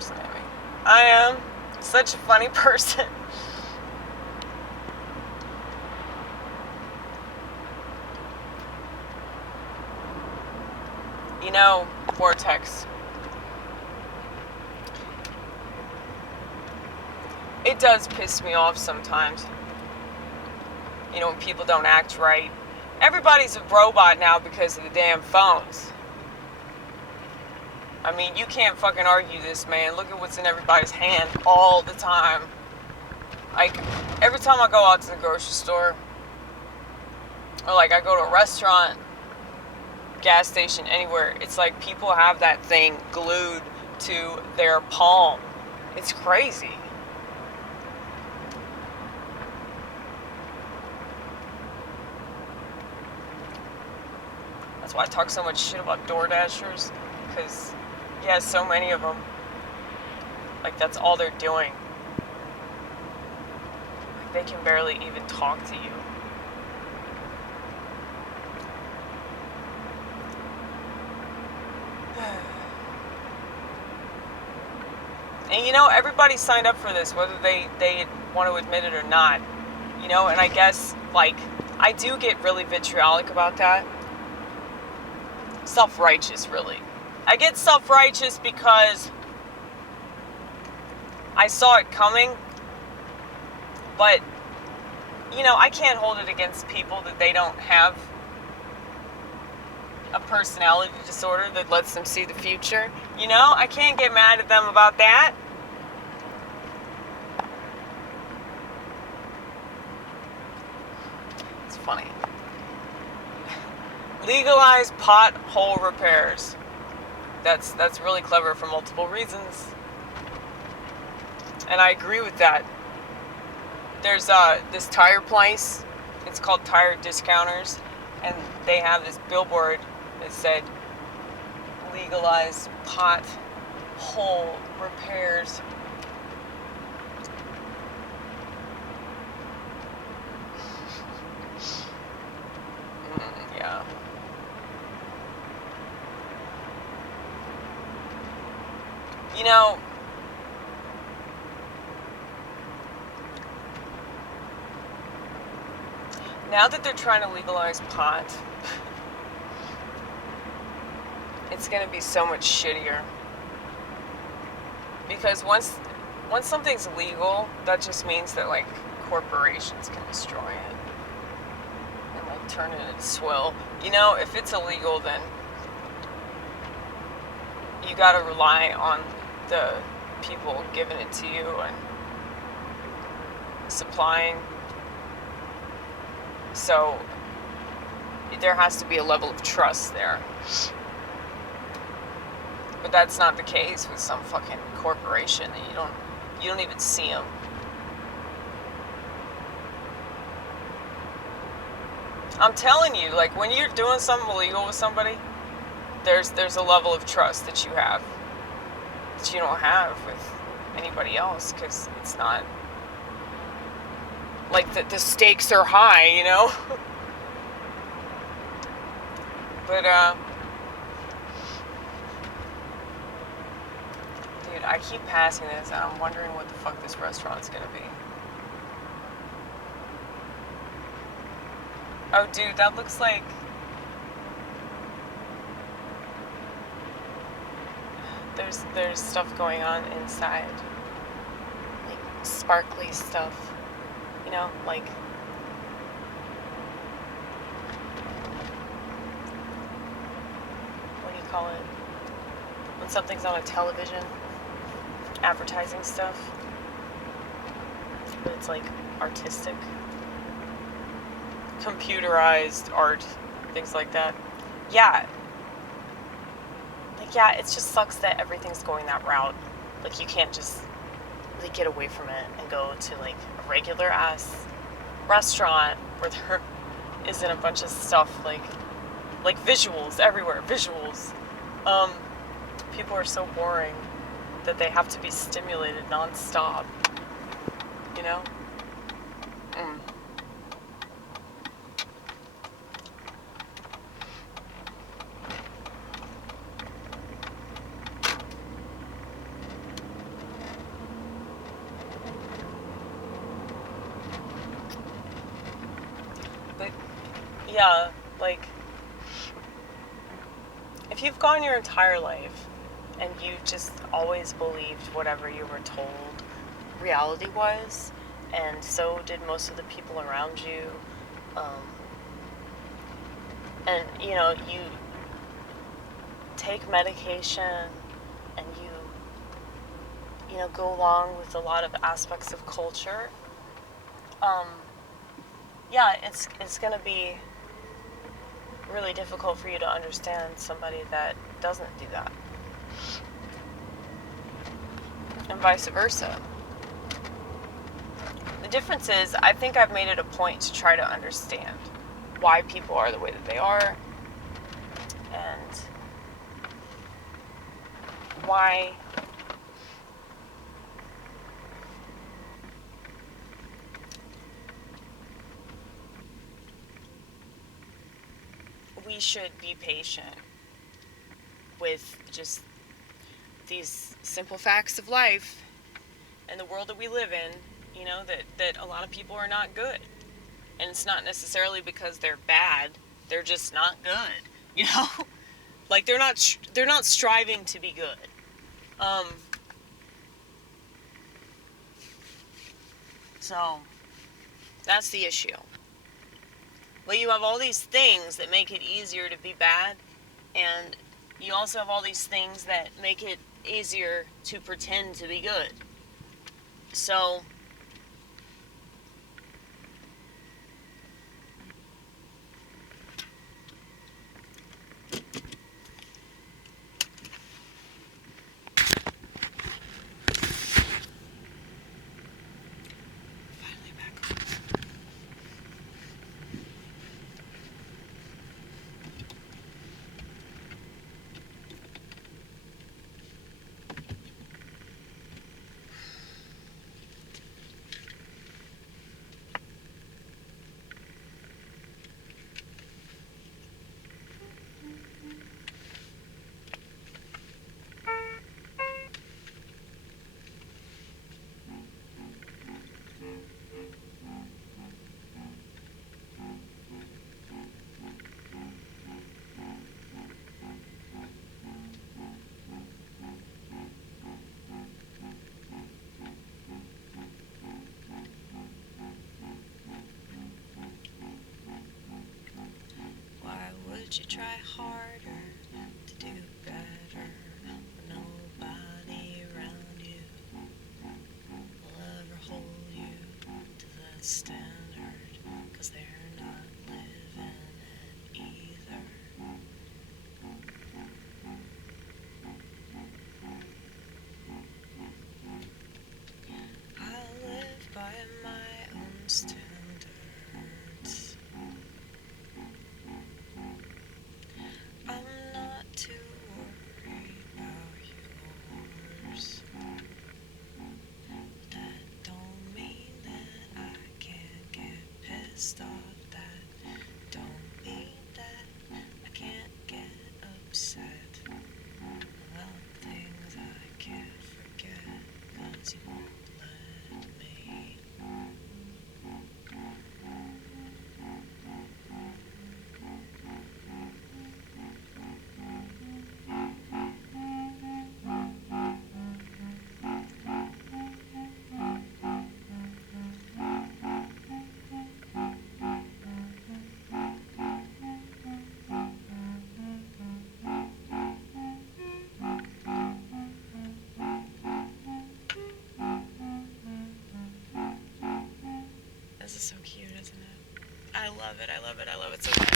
impersonating. I am such a funny person. You know, Vortex. It does piss me off sometimes. You know, when people don't act right. Everybody's a robot now because of the damn phones. I mean, you can't fucking argue this, man. Look at what's in everybody's hand all the time. Like, every time I go out to the grocery store, or like I go to a restaurant, gas station, anywhere, it's like people have that thing glued to their palm. It's crazy. That's why I talk so much shit about DoorDashers, because, yeah, so many of them, like, that's all they're doing. Like, they can barely even talk to you. And, you know, everybody signed up for this, whether they want to admit it or not. You know, and I guess, like, I do get really vitriolic about that. Self-righteous, really. I get self-righteous because I saw it coming, but, you know, I can't hold it against people that they don't have a personality disorder that lets them see the future. You know, I can't get mad at them about that. It's funny. Legalize pothole repairs. That's really clever for multiple reasons. And I agree with that. There's this tire place. It's called Tire Discounters. And they have this billboard that said, legalize pothole repairs. Yeah. You know, now that they're trying to legalize pot, it's going to be so much shittier. Because once something's legal, that just means that, like, corporations can destroy it and, like, turn it into swill. You know, if it's illegal, then you got to rely on the people giving it to you and supplying. So there has to be a level of trust there. But that's not the case with some fucking corporation that you don't even see them. I'm telling you, like, when you're doing something illegal with somebody, there's a level of trust that you have that you don't have with anybody else, because it's not like the stakes are high, you know. But dude, I keep passing this and I'm wondering what the fuck this restaurant's gonna be. Oh dude, that looks like there's stuff going on inside. Like sparkly stuff. You know, like what do you call it? When something's on a television, advertising stuff. But it's like artistic. Computerized art, things like that. Yeah. Like, yeah, it just sucks that everything's going that route. Like, you can't just really get away from it and go to, like, a regular ass restaurant where there isn't a bunch of stuff, like visuals everywhere, visuals. People are so boring that they have to be stimulated nonstop, you know? yeah, like, if you've gone your entire life and you just always believed whatever you were told reality was, and so did most of the people around you, and you take medication and you go along with a lot of aspects of culture, yeah, it's going to be really difficult for you to understand somebody that doesn't do that, and vice versa. The difference is, I think I've made it a point to try to understand why people are the way that they are, and why we should be patient with just these simple facts of life and the world that we live in, that a lot of people are not good. And it's not necessarily because they're bad, they're just not good, Like, they're not striving to be good. So that's the issue. But you have all these things that make it easier to be bad, and you also have all these things that make it easier to pretend to be good. So finally back on. Would you try harder to do better when nobody around you will ever hold you to that standard, 'cause they're not living it either. I live by my own standards. I'm not too worried about yours. That don't mean that I can't get pissed off. That don't mean that I can't get upset about things I can't forget, 'cause you won't let me. This is so cute, isn't it? I love it, I love it, I love it so much.